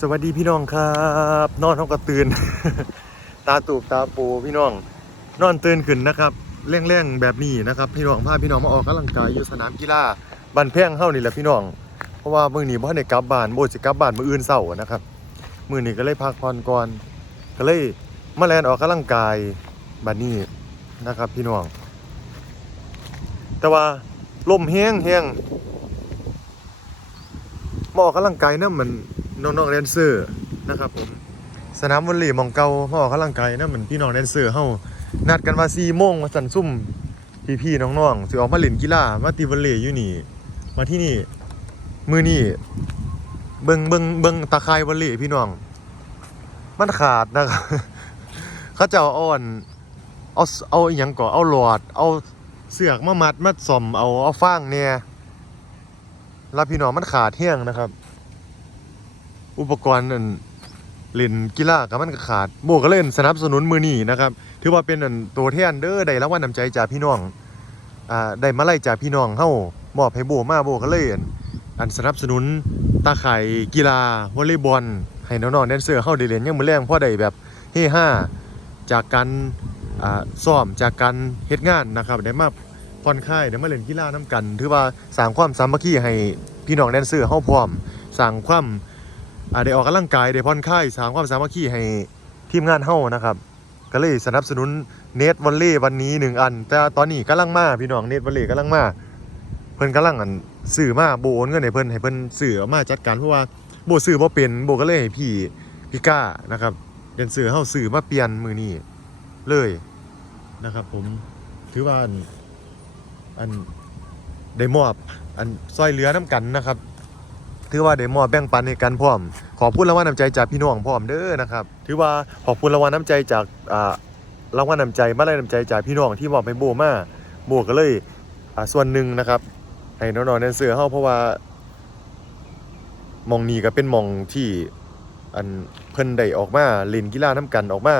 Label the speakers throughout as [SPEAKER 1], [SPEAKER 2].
[SPEAKER 1] สวัสดีพี่น้องครับ นอนท้องกระตื่น ตาตูบตาปูพี่น้อง นอนตื่นขึ้นนะครับเร่งๆแบบนี้นะครับ พี่น้องพาพี่น้องมาออกกำลังกายอยู่สนามกีฬาบ้านแพงเฮานี่แหละพี่น้อง เพราะว่ามื้อนี้บ่ทันได้กลับบ้านโบสิกลับบ้านมื้ออื่นเช้านะครับมื้อนี้ก็เลยพักผ่อนก่อนก็เลยมาแลนออกกำลังกายบัดนี้นะครับ พี่น้อง แต่ว่าลมแห้งแห้งมาออกกำลังกายนะเหมือน น้องๆแดนเซอร์นะครับผมสนามวอลเลย์มองเกามาอกกำลังกายนะเหมือนพี่น้องแดนเซอร์เฮานัดกันว่า4โมงมาสั่นซุ่มพี่ๆน้องๆสิออกมาเล่นกีฬามาตีวอลเลย์อยู่นี่มาที่นี่มือนี่เบิงเบิงเบิงตาข่ายวอลเลย์พี่น้อง มันขาดนะครับเขาจะเอาอ่อนเอาเอาอหยังก่อเอาหลอด เอาเสือกมามัดมาซ่อมเอาเอาฟางเนี่ยแล้วพี่น้องมันขาดเที่ยงนะครับ อุปกรณ์นั่นเล่นกีฬากับมันก็ขาดโบก็เล่นสนับสนุนมือนี่นะครับ ถือว่าเป็นอันตัวแทนเด้อได้รางวัลน้ำใจจากพี่น้องอ่าได้มาไล่จากพี่น้องเฮามอบให้โบมาโบก็เลยอันอันสนับสนุนตาข่ายกีฬาวอลเลย์บอลให้น้องๆแดนเซอร์เฮาได้เล่นยังมือแรงพอได้แบบเฮฮาจากการอ่าซ้อมจากการเฮ็ดงานนะครับได้มาผ่อนคลายได้มาเล่นกีฬานํกัน ถือว่าสร้างความสามัคคีให้พี่น้องแดนเซอร์เฮาพร้อมสร้างความ อ่าได้ออกกำลังกายได้ผ่อนคลายสร้างความสามัคคีให้ทีมงานเฮานะครับ ก็เลยสนับสนุนเนตวอลเล่วันนี้หนึ่งอัน แต่ตอนนี้กำลังมาพี่น้องเนตวอลเล่กำลังมาเพิ่นกำลังอันสื่อมาโบโอนเงินให้เพิ่นให้เพิ่นสื่อมาจัดการเพราะว่าโบสื่อบ่เป็นโบก็เลยให้พี่พี่ก้านะครับเดินสื่อเฮาสื่อมาเปลี่ยนมือนี้เลยนะครับ ผมถือว่าอันอันได้มอบอันซอยเหลือน้ำกันนะครับ ถือว่าได้มอบแบ่งปันให้กันพร้อม ขอบคุณรางวัลน้ำใจจากพี่น้องพร้อมเด้อนะครับ ถือว่าขอบคุณรางวัลน้ำใจจากอ่ารางวัลน้ำใจมาได้น้ำใจจากพี่น้องที่มอบให้โบมาโบก็เลยอ่าส่วนหนึ่งนะครับให้น้องๆแดนเซอร์เฮาเพราะว่ามองนี้ก็เป็นมองที่อันเพิ่นได้ออกมาเล่นกีฬาน้ำกันออกมา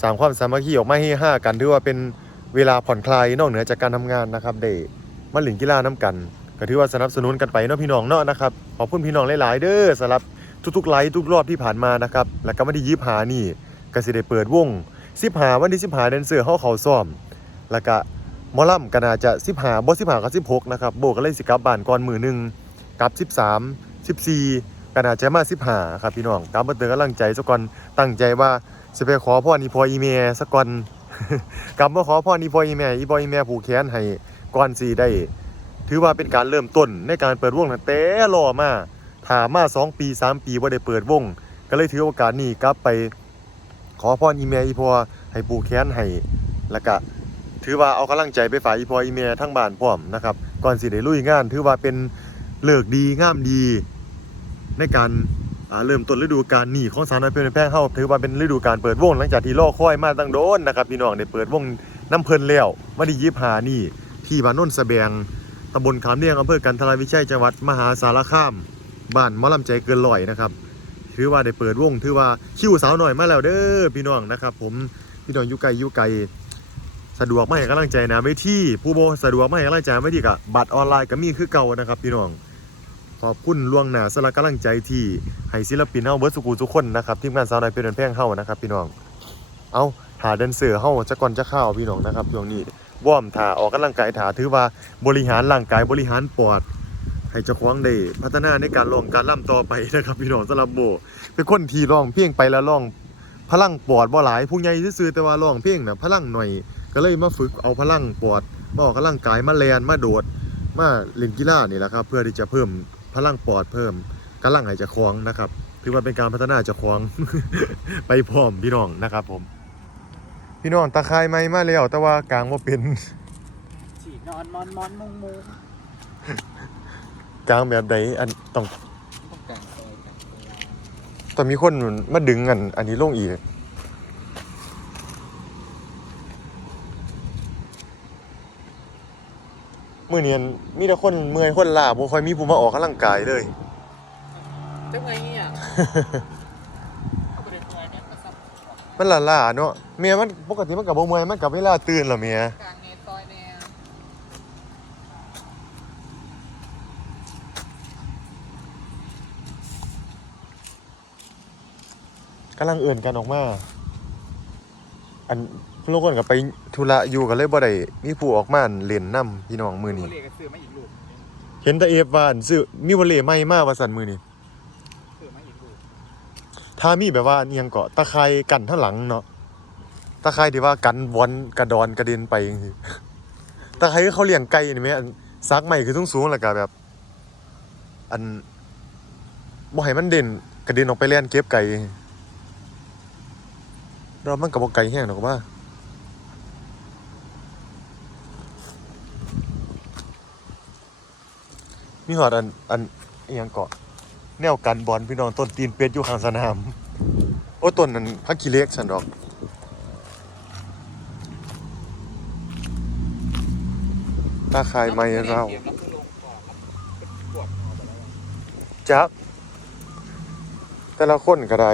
[SPEAKER 1] สร้างความสามัคคีออกมาให้ห้ากันถือว่าเป็นเวลาผ่อนคลายนอกเหนือจากการทำงานนะครับได้มาเล่นกีฬาน้ำกัน ก็ถือว่าสนับสนุนกันไปเนาะพี่น้องเนาะนะครับขอบคุณพี่น้องหลาย ๆ เด้อสำหรับทุกๆไลฟ์ทุกรอบที่ผ่านมานะครับแล้วก็วันที่ยี่หานี่ก็สิได้เปิดวงสิบหาวันที่สิบหาแดนเซอร์เฮาเขาซ้อม แล้วก็มอลำก็น่าจะสิบหาบ่สิบหากับสิบหกนะครับโบก็เลยสิกลับบ้านก่อนมือหนึ่งกลับสิบสามสิบสี่ก็น่าจะมาสิบหาครับพี่น้องกลับมาเตือนกำลังใจสักก่อนตั้งใจว่าจะไปขอพ่อนี่พออีเมสักก่อนกลับมาขอพ่อนี่พออีเมอีพออีเมผูกแขนให้ก่อนสีได้ ถือว่าเป็นการเริ่มต้นในการเปิดวงตั้งแต่รอมาถามมาสองปีสามปีว่าได้เปิดวง ก็เลยถือโอกาสนี้กลับไป ขอพรอีเมอีพอให้ปูแค้นให้แล้วก็ถือว่าเอากำลังใจไปฝ่ายอีพออีเมทั้งบ้านพร้อมนะครับก่อนสิได้ลุยงาน ถือว่าเป็นเลิกดีงามดี ในการเริ่มต้นฤดูกาลนี้ของสาวน้อยเพลินแพงเฮาถือว่าเป็นฤดูกาลเปิดวง หลังจากที่รอค่อยมาตั้งโดนนะครับพี่น้องได้เปิดวงน้ำเพลินแล้วมาดียิบหานี่ที่บ้านโน้นสะแบง ตำบลขามเนียงอำเภอกันทรายวิชัยจังหวัดมหาสารคามบ้านมอลำใจเกินลอยนะครับถือว่าได้เปิดวงถือว่าคิวสาวหน่อยมาแล้วเด้อพี่น้องนะครับ ผมพี่น้องอยู่ไกลอยู่ไกลสะดวกไม่ให้กำลังใจนะไม่ที่ผู้โบสะดวกไม่ให้กำลังใจไม่ที่กับบัตรออนไลน์ก็มีคือเก่านะครับ พี่น้องขอบคุณล่วงหน้าสำหรับกำลังใจที่ให้ศิลปินเฮาเบิร์ดสุกูทุกคนนะครับทีมงานสาวน้อยเป็นแพงเฮานะครับ พี่น้องเอาหาแดนเซอร์เฮาจะก่อนจะเข้าพี่น้องนะครับช่วงนี้ ว่อมถ่าออกกำลังกายถ่าถือว่าบริหารร่างกายบริหารปอด ให้เจ้าของได้พัฒนาในการร้องการล่ำต่อไปนะครับพี่น้องสำหรับโบเป็นคนที่ร้องเพลงไปแล้วร้องพลังปอดบ่หลายผู้ใหญ่ซื่อแต่ว่าร้องเพลงน่ะพลังหน่อย ก็เลยมาฝึกเอาพลังปอดมาออกกำลังกายมาแลนมาโดด มาเล่นกีฬานี่แหละครับ เพื่อที่จะเพิ่มพลังปอดเพิ่มกำลังให้เจ้าของนะครับถือว่าเป็นการพัฒนาเจ้าของไปพร้อมพี่น้องนะครับผม พี่น้องตะไคร้ไม้มาแล้วแต่ว่ากลางว่าเป็น
[SPEAKER 2] ฉีกนอนมอนมอนมุงมุง
[SPEAKER 1] กลางแบบใดอันต้อง
[SPEAKER 2] ต้องแต่งซอยแต่งเวลา
[SPEAKER 1] ต้องมีคนมาดึงอัน อันนี้ลงอีกมื่อนี้มีแต่คนเมื่อยคนลาบ่ค่อยมีผู้มาออกกำลังกายเลย
[SPEAKER 2] จะไงเนี่ยเอาไปเดินเมื่อยเนี่ยมาซับ
[SPEAKER 1] มันล่าล่าๆเนาะเมียมันปกติมันกับบ่เมื่อยมันกับเวลาตื่นเหรอเมีย
[SPEAKER 2] กลางเนซอยเนี่ย
[SPEAKER 1] พกำลังเอื่นกันออกมา อันทุกคนก็ไปธุระอยู่กันเลยบ่ได้มีผู้ออกมาเล่นน้ำพี่น้องมือนี้
[SPEAKER 2] เรียกซื้อมาอีกลูก
[SPEAKER 1] เห็นแต่เอฟว่าอันซื้อมีวอลเลย์ใหม่มาว่าสั่นมือนี้
[SPEAKER 2] ซื้อมาอีกลูก
[SPEAKER 1] ถ้ามีแบบว่าเนียงเกาะตะไคร่กันข้างหลังเนาะตะไคร่ที่ว่ากันบอลกระดอนกระเด็นไปจังซี่ตะไคร่เขาเลี้ยงไก่นี่แม่อันซักใหม่คือสูงแล้วก็แบบ อันบ่ให้มันเด่นกระเด็นออกไปเล่นเก็บไก่แล้วมันก็บ่ไกลแห้งดอกว่ามีหอดอันอันอหยังเกาะ แนวกันบอลพี่น้องต้นตีนเป็ดอยู่ข้างสนาม โอ้ต้นนั้นพักกิเล็กฉันดอกตาคายไม้เรา
[SPEAKER 2] เดี๋ยวเราคือลงก่อนครับแจั
[SPEAKER 1] กแต่ละคนก็ได้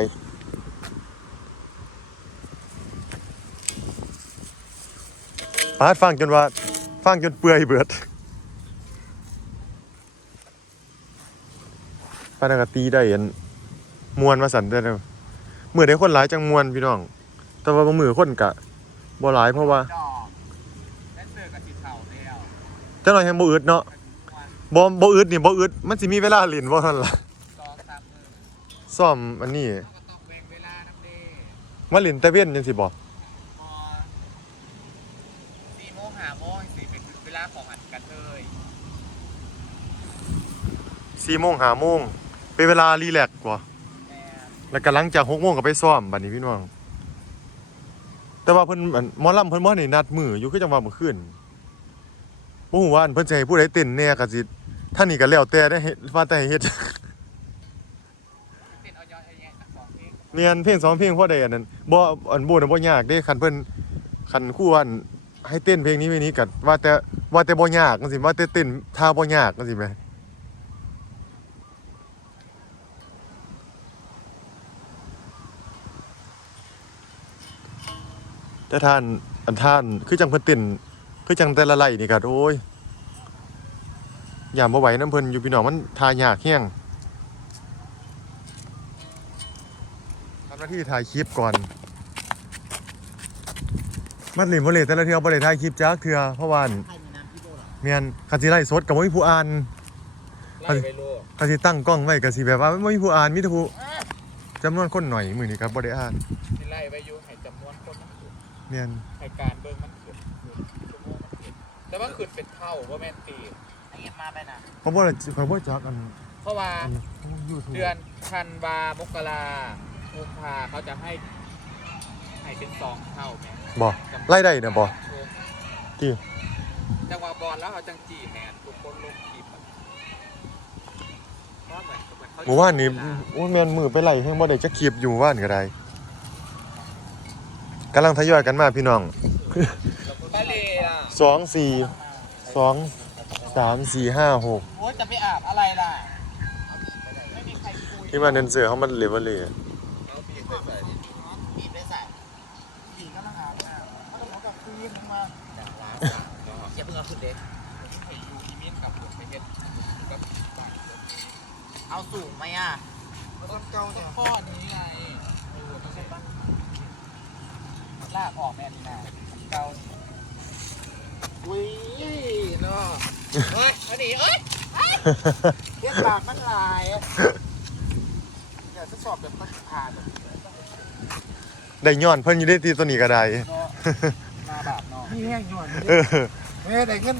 [SPEAKER 1] ปาดฟังจนว่า ฟังจนเปื่อยเบิด ปานนกตีได้อันมวนมาสั่นได้อมือได้คนหลายจังมวนพี่น้อง แต่ว่าบางมือคนกะบ่หลายเพราะว่า
[SPEAKER 2] เซอร์กับสีเทาแล้ว
[SPEAKER 1] จังหน่อยแฮงบ่อึดเนาะบ่บ่อึดนี่บ่อึดมันสิมีเวลาเล่นบ่ทันล่ะซ่อมอันนี้
[SPEAKER 2] เราก็ต้องเวงเวลาน้ำเด้
[SPEAKER 1] มาเล่นแต่เว้นจังซี่บ่
[SPEAKER 2] พอสี่โมงห้าโมง เป็นเวลาของอันกันเลย
[SPEAKER 1] 4โมง5โมงเป็นเวลารีแลกซ์กว่า
[SPEAKER 2] แม่
[SPEAKER 1] แล้วก็หลังจาก6โมงก็ไปซ้อมบัดนี้พี่น้อง แต่ว่าเพิ่นอันหมอลำเพิ่นบ่ได้นัดมืออยู่คือจังว่าเมื่อคืนบ่ฮู้ว่าอันเพิ่นสิให้ผู้ใดเต้นแหน่ก็สิท่านนี่ก็แล้วแต่ได้เฮ็ดว่าแต่ให้เฮ็ด
[SPEAKER 2] เป็นเอายอดไอ้เนี่ยสองเพลง
[SPEAKER 1] เรียนเพลงสองเพลงพอได้อันนั้นบ่อันบ่น่ะบ่ยากเด้คันเพิ่นคันครูว่าอันให้เต้นเพลงนี้เพลงนี้ก็ว่าแต่ว่าแต่บ่ยากจังซี่ว่าแต่เต้นท่าบ่ยากจังซี่แหม แต่ท่านอันท่านคือจังเพิ่นเต้นคือจังแต่ละไล่นี่ก็โอ้ยยามบ่ไหวนํเพิ่นอยู่พี่น้องมันท่ายากแฮงทำหน้าที่ถ่ายคลิปก่อนมัดหลิมบริเลแต่ละเทือบริเลถ่ายคลิปจ้าเทือเพราะวาอัน
[SPEAKER 2] ใครมีน้ำพี่โบล่ะ
[SPEAKER 1] เมียนคันสิไล่สดกับไม่มีผู้อ่าน
[SPEAKER 2] ไล่ไปลูก
[SPEAKER 1] คันสิตั้งกล้องไว้กับสิแบบว่าไม่มีผู้อ่านมีแต่ผู้จำนวนคนหน่อยมือนี้ครับบริอ่าน
[SPEAKER 2] ที่ไล่ไปอยู่ให้จำ
[SPEAKER 1] เมียน
[SPEAKER 2] ให้การเบิ่งมันขึ้นชั่วโมงมันขึ้นแต่ว่าขึ้นเป็นเท่าว่าแม่นตีไอ้เงี้ยมาไปนะ
[SPEAKER 1] เพราะว่าเพราะว่าจักอัน
[SPEAKER 2] เพราะว่า
[SPEAKER 1] ยูทูบ
[SPEAKER 2] เดือนธันวามกรากุมภาเขาจะให้ให้เป็นสองเท่าแม่
[SPEAKER 1] บ่ไล่ได้นะบ่ที่
[SPEAKER 2] จังหวะบอลแล้วเขาจังจีแมนทุกคนลงคลิปอะเพราะเหมือนเหมือนเขา
[SPEAKER 1] หมู่บ้านนี้โอ้ยเมียนมือไปไล่เพิ่งบ่ได้จะคลิปอยู่หมู่บ้านก็ได้ กำลังทยอยกันมาพี่น้อง
[SPEAKER 2] ทะเลอะ
[SPEAKER 1] สองสี่สองสามสี่ห้าหก
[SPEAKER 2] โอ้ยจะไปอาบอะไรล่ะ ไม่มีใครคุย
[SPEAKER 1] ที่มาเดินเสือเขามันเลเวลเลย
[SPEAKER 2] เอาบีบไปใส่บีบไปใส่บีบก็มาอาบน้ำเขาต้องบอกกับคุยมึงมาอย่าล้างอย่าเพิ่งเอาขึ้นเด็กให้ยูอีมินกับผมไปเฮ็ดกับบ้านเอาสูงไหมอะต้นเก่าเนี่ยข้อนี้ไงเออไม่ใช่ปะ ลากออกแม่นี่นะเกาอุ้ยเนาะเฮ้ยเอาดิเอ้ยเรียกปากมันลายอะอยากทดสอบแบบมันผ่านแบบ
[SPEAKER 1] ได้ย้อนเพิ่นอยู่ได้ตีตัวนี้ก็ได้
[SPEAKER 2] เนาะมาแบบเนาะ
[SPEAKER 3] นี่แห้งหย่อน
[SPEAKER 1] เออ
[SPEAKER 3] แม่ได้เงิน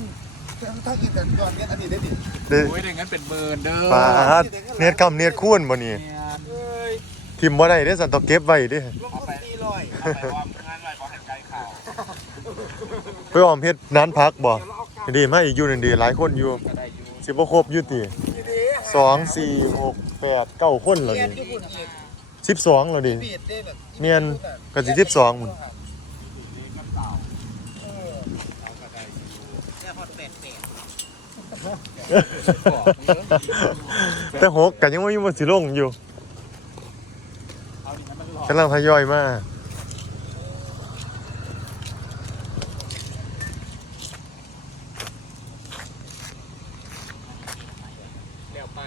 [SPEAKER 3] ถ้ากินแต่หย่อนเงินอันนี้ได้ดิ
[SPEAKER 1] ได้
[SPEAKER 2] โอ้ยเดี๋ยวงั้นเป็นเบิร์นเด้อ
[SPEAKER 1] ปาดเน็ตคำเน็ตคูณบ่นี่
[SPEAKER 2] เนี่ยเอ้ย
[SPEAKER 1] ทิมบ่ได้เด้สันต้องเก็บไว้เด้
[SPEAKER 3] ลงทุนสี่ร้อย
[SPEAKER 2] เอาไปวอร์มงานไว้ขอให้ใจข่าว
[SPEAKER 1] ไปออมเฮ็ดนั้นพักบ่
[SPEAKER 3] เดี๋ยวเราเอากลับ
[SPEAKER 1] ดีมาอีกอยู่นั่นดีหลายคนอยู่
[SPEAKER 2] ก็ได้อยู่
[SPEAKER 1] สิบ่ครบอยู่ติ
[SPEAKER 3] ดีๆ
[SPEAKER 1] สองสี่หกแปดเก้าคนแล้ว
[SPEAKER 3] เรียน
[SPEAKER 1] นี่
[SPEAKER 3] ญี่ปุ่นอีก
[SPEAKER 1] สิบสองแล้วดิ
[SPEAKER 3] บีดได้แบบ
[SPEAKER 1] เมียนก็สิสิบสองหมุ่น
[SPEAKER 2] นี่มันเก่า
[SPEAKER 3] เออ
[SPEAKER 2] เอาก็ได้อยู่
[SPEAKER 3] เนี่ยพอเป็ดเป็ด
[SPEAKER 2] บอกมึงเด้อ
[SPEAKER 1] แต่หกก็ยังบ่มีบ่สิลงอยู่
[SPEAKER 2] เอาดิให้มันหลอก
[SPEAKER 1] กำลังทยอยมา
[SPEAKER 2] เดี๋ยวไป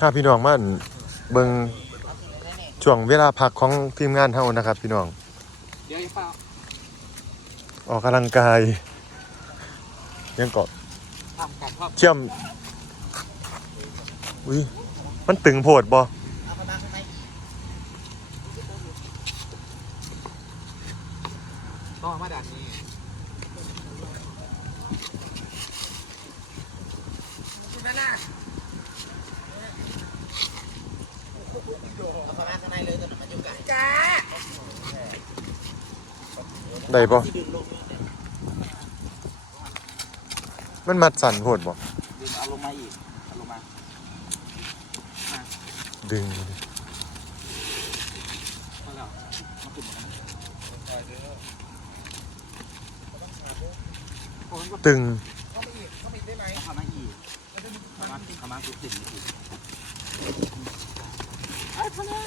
[SPEAKER 1] ถ้าพี่น้องมาเบิ่งช่วงเวลาพักของทีมงานเฮานะครับ พี่น้อง
[SPEAKER 2] เดี๋ยวอย่า
[SPEAKER 1] ออกกำลังกาย ยังเกาะ
[SPEAKER 2] ทำกัน
[SPEAKER 1] เชื่อมอุ้ยมันตึงโพดบ่
[SPEAKER 2] เอาไปมาข้างในต้องเอามาด่านนี้คุณนั่นน่ะเอาเข้ามาข้างในเลยตอนนั้นมันอยู่ไกลจ้า
[SPEAKER 1] ได้บ่
[SPEAKER 2] ที่ดึงลงนี่เนี่ย
[SPEAKER 1] มันมัดสั่นโพดบ่
[SPEAKER 2] ดึงเอาลงมาอีกเอาลงมา
[SPEAKER 1] ดึง
[SPEAKER 2] มาแล้วมาขึ้นมา
[SPEAKER 1] ตึง
[SPEAKER 2] เข้ามาอีกเข้ามาอีกได้ไหมเข้ามาอีกเข้ามาเข้ามาคือติดอีกอะเข้ามา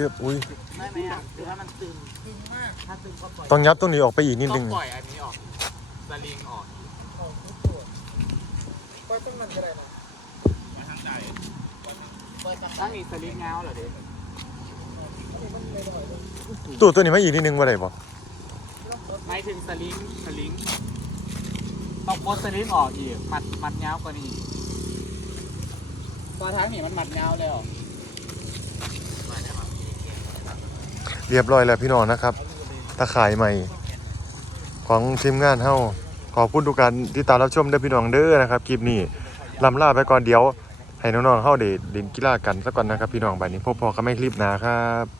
[SPEAKER 1] เชือบอุ้ย
[SPEAKER 2] ไม่ไหมอะหรือว่ามันตึงตึงมากถ้าตึงก็ปล่อย
[SPEAKER 1] ต้องยับตรงนี้ออกไปอีกนิด
[SPEAKER 2] ต้
[SPEAKER 1] นึ
[SPEAKER 2] อง
[SPEAKER 1] ง
[SPEAKER 2] ปล่อยอันนี้ออกสลิงออกปล่อยต้นมันก็ได้นะทางใจถ้ามีสลิงเงาเหรอเด็ก
[SPEAKER 1] ตู้ตัวนี้มาอีกนิดนึงว่าได้บ่
[SPEAKER 2] หมายถึงสลิงสลิงต้องโพสสลิงออกอีกมัดมัดเงากว่านี้ตอนท้ายนี่มันมัดเงาแล้ว
[SPEAKER 1] เรี เรียบร้อยแล้วพี่น้องนะครับตะข่ายใหม่ของทีมงานเฮาขอบคุณทุกการที่ตามรับชมเด้อพี่น้องเด้อนะครับคลิปนี้ลำลาไปก่อนเดี๋ยว ให้น้องๆเฮาเด้เล่นกีฬากันสัก่อนนะครับพี่น้องบัดนี้พบพอกันไม่คลิปนะครับ